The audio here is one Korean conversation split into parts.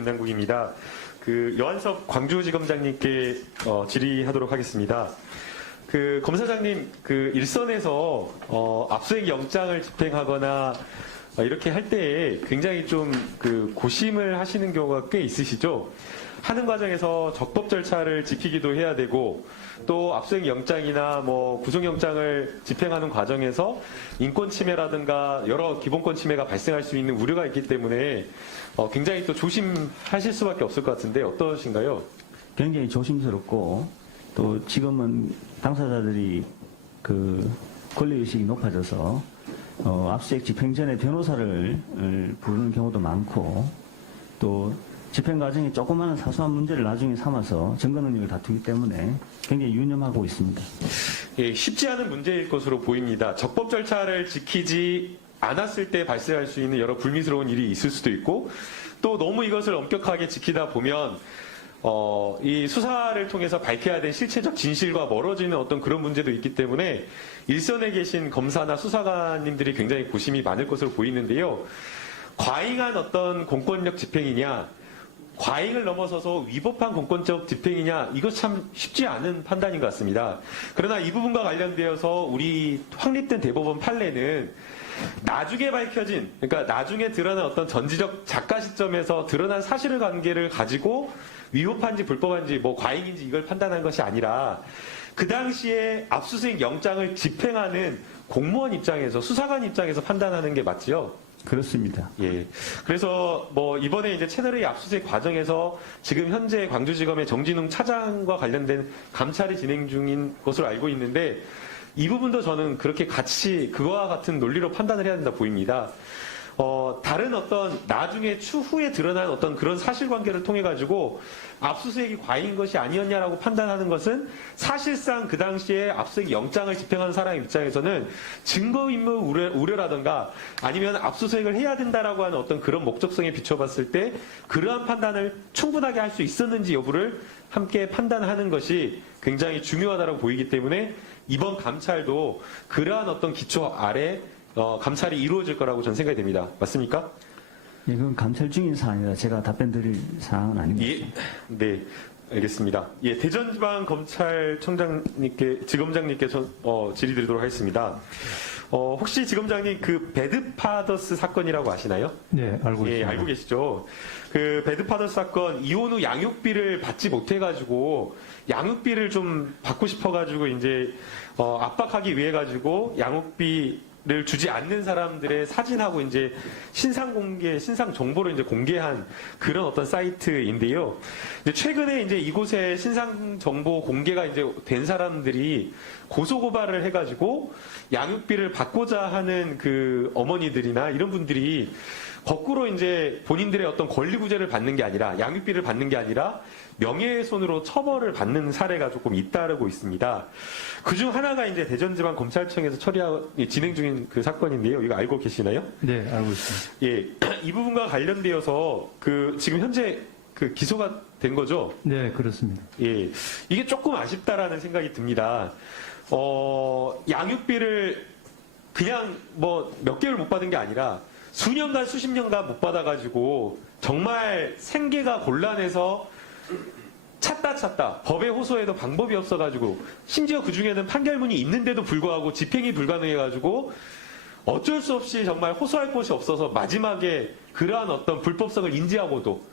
김남국입니다. 여한섭 광주지검장님께 질의하도록 하겠습니다. 검사장님, 일선에서 압수수색 영장을 집행하거나 이렇게 할 때에 굉장히 좀 고심을 하시는 경우가 꽤 있으시죠? 하는 과정에서 적법 절차를 지키기도 해야 되고, 또 압수수색 영장이나 구속영장을 집행하는 과정에서 인권 침해라든가 여러 기본권 침해가 발생할 수 있는 우려가 있기 때문에 굉장히 또 조심하실 수밖에 없을 것 같은데 어떠신가요? 굉장히 조심스럽고, 또 지금은 당사자들이 권리의식이 높아져서 압수수색 집행 전에 변호사를 부르는 경우도 많고, 또 집행 과정에 조그마한 사소한 문제를 나중에 삼아서 증거 능력을 다투기 때문에 굉장히 유념하고 있습니다. 예, 쉽지 않은 문제일 것으로 보입니다. 적법 절차를 지키지 않았을 때 발생할 수 있는 여러 불미스러운 일이 있을 수도 있고, 또 너무 이것을 엄격하게 지키다 보면 이 수사를 통해서 밝혀야 될 실체적 진실과 멀어지는 어떤 그런 문제도 있기 때문에 일선에 계신 검사나 수사관님들이 굉장히 고심이 많을 것으로 보이는데요. 과잉한 어떤 공권력 집행이냐, 과잉을 넘어서서 위법한 공권적 집행이냐, 이것 참 쉽지 않은 판단인 것 같습니다. 그러나 이 부분과 관련되어서 우리 확립된 대법원 판례는 나중에 밝혀진, 그러니까 나중에 드러난 어떤 전지적 작가 시점에서 드러난 사실관계를 가지고 위법한지 불법한지 과잉인지 이걸 판단한 것이 아니라 그 당시에 압수수색 영장을 집행하는 공무원 입장에서, 수사관 입장에서 판단하는 게 맞지요? 그렇습니다. 예. 그래서 이번에 이제 채널A 압수수색 과정에서 지금 현재 광주지검의 정진웅 차장과 관련된 감찰이 진행 중인 것으로 알고 있는데, 이 부분도 저는 그렇게 같이 그와 같은 논리로 판단을 해야 된다 보입니다. 다른 어떤 나중에 추후에 드러난 어떤 그런 사실관계를 통해 가지고 압수수색이 과잉인 것이 아니었냐라고 판단하는 것은 사실상 그 당시에 압수수색 영장을 집행하는 사람 입장에서는 증거인멸 우려라든가 아니면 압수수색을 해야 된다라고 하는 어떤 그런 목적성에 비춰봤을 때 그러한 판단을 충분하게 할 수 있었는지 여부를 함께 판단하는 것이 굉장히 중요하다고 보이기 때문에 이번 감찰도 그러한 어떤 기초 아래 감찰이 이루어질 거라고 저는 생각이 됩니다. 맞습니까? 예, 그건 감찰 중인 사안이라 제가 답변 드릴 사항은 아닙니다. 예, 네, 알겠습니다. 예, 대전지방검찰청장님께, 지검장님께 질의드리도록 하겠습니다. 혹시 지검장님 배드파더스 사건이라고 아시나요? 네, 알고 있습니다. 예, 알고 계시죠? 배드파더스 사건, 이혼 후 양육비를 받지 못해가지고, 양육비를 좀 받고 싶어가지고, 이제, 압박하기 위해가지고, 양육비를 주지 않는 사람들의 사진하고 이제 신상 정보를 이제 공개한 그런 어떤 사이트인데요. 이제 최근에 이제 이곳에 신상 정보 공개가 이제 된 사람들이 고소고발을 해가지고 양육비를 받고자 하는 어머니들이나 이런 분들이 거꾸로 이제 본인들의 어떤 권리구제를 받는 게 아니라, 양육비를 받는 게 아니라 명예훼손으로 처벌을 받는 사례가 조금 잇따르고 있습니다. 그중 하나가 이제 대전지방검찰청에서 진행 중인 사건인데요. 이거 알고 계시나요? 네, 알고 있습니다. 예, 이 부분과 관련되어서 지금 현재 기소가 된 거죠? 네, 그렇습니다. 예, 이게 조금 아쉽다라는 생각이 듭니다. 양육비를 그냥 몇 개월 못 받은 게 아니라 수년간 수십 년간 못 받아가지고 정말 생계가 곤란해서 찾다 법에 호소해도 방법이 없어가지고, 심지어 그 중에는 판결문이 있는데도 불구하고 집행이 불가능해가지고 어쩔 수 없이 정말 호소할 곳이 없어서 마지막에 그러한 어떤 불법성을 인지하고도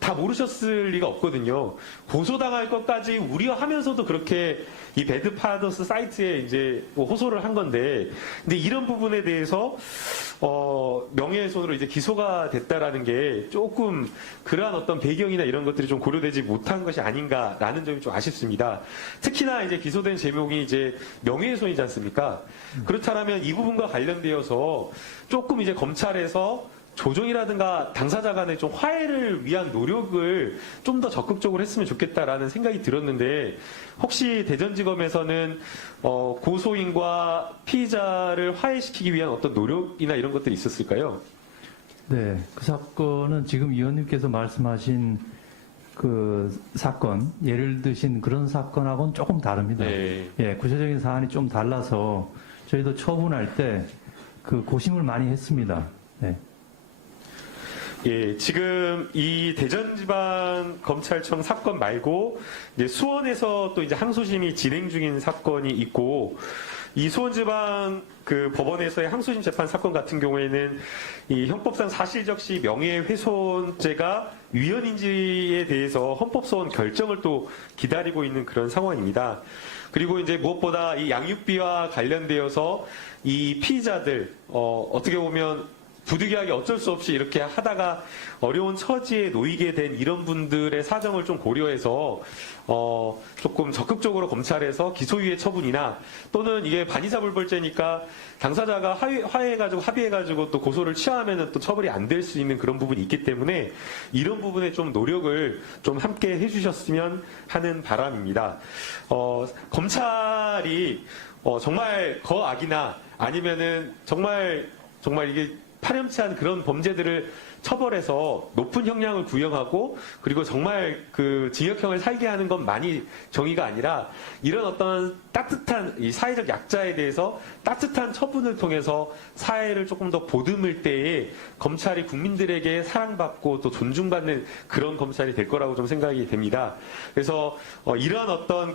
다 모르셨을 리가 없거든요. 고소당할 것까지 우려하면서도 그렇게 이 배드파더스 사이트에 이제 호소를 한 건데, 근데 이런 부분에 대해서 명예훼손으로 이제 기소가 됐다라는 게 조금 그러한 어떤 배경이나 이런 것들이 좀 고려되지 못한 것이 아닌가라는 점이 좀 아쉽습니다. 특히나 이제 기소된 제목이 이제 명예훼손이지 않습니까? 그렇다면 이 부분과 관련되어서 조금 이제 검찰에서 조정이라든가 당사자 간의 좀 화해를 위한 노력을 좀 더 적극적으로 했으면 좋겠다라는 생각이 들었는데, 혹시 대전지검에서는 고소인과 피의자를 화해시키기 위한 어떤 노력이나 이런 것들이 있었을까요? 네, 그 사건은 지금 위원님께서 말씀하신 사건, 예를 드신 그런 사건하고는 조금 다릅니다. 네. 예, 구체적인 사안이 좀 달라서 저희도 처분할 때 고심을 많이 했습니다. 네. 예, 지금 이 대전지방검찰청 사건 말고 이제 수원에서 또 이제 항소심이 진행 중인 사건이 있고 이 수원지방 그 법원에서의 항소심 재판 사건 같은 경우에는 이 형법상 사실적시 명예훼손죄가 위헌인지에 대해서 헌법소원 결정을 또 기다리고 있는 그런 상황입니다. 그리고 이제 무엇보다 이 양육비와 관련되어서 이 피의자들 어떻게 보면 부득이하게 어쩔 수 없이 이렇게 하다가 어려운 처지에 놓이게 된 이런 분들의 사정을 좀 고려해서 조금 적극적으로 검찰에서 기소유예 처분이나 또는 이게 반의사불벌죄니까 당사자가 화해해가지고 합의해가지고 또 고소를 취하하면은 또 처벌이 안 될 수 있는 그런 부분이 있기 때문에 이런 부분에 좀 노력을 좀 함께 해주셨으면 하는 바람입니다. 검찰이 정말 거악이나 아니면은 정말 이게 파렴치한 그런 범죄들을 처벌해서 높은 형량을 구형하고 그리고 정말 그 징역형을 살게 하는 것만이 정의가 아니라 이런 어떤 따뜻한 이 사회적 약자에 대해서 따뜻한 처분을 통해서 사회를 조금 더 보듬을 때에 검찰이 국민들에게 사랑받고 또 존중받는 그런 검찰이 될 거라고 좀 생각이 됩니다. 그래서 이런 어떤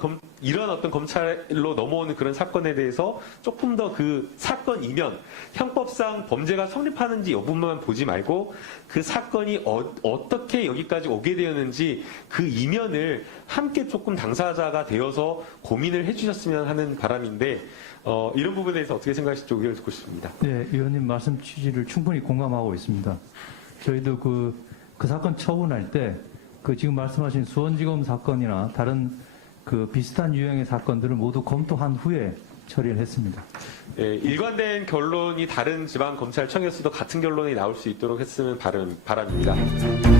검찰로 넘어오는 그런 사건에 대해서 조금 더 그 사건 이면 형법상 범죄가 성립하는지 여부만 보지 말고 그 사건이 어떻게 여기까지 오게 되었는지 그 이면을 함께 조금 당사자가 되어서 고민을 해주셨으면 하는 바람인데 이런 부분에 대해서 어떻게 생각하실지 의견을 듣고 싶습니다. 네, 의원님 말씀 취지를 충분히 공감하고 있습니다. 저희도 그 사건 처분할 때 그 지금 말씀하신 수원지검 사건이나 다른 그 비슷한 유형의 사건들을 모두 검토한 후에 처리를 했습니다. 예, 일관된 결론이 다른 지방검찰청이었어도 같은 결론이 나올 수 있도록 했으면 바람입니다.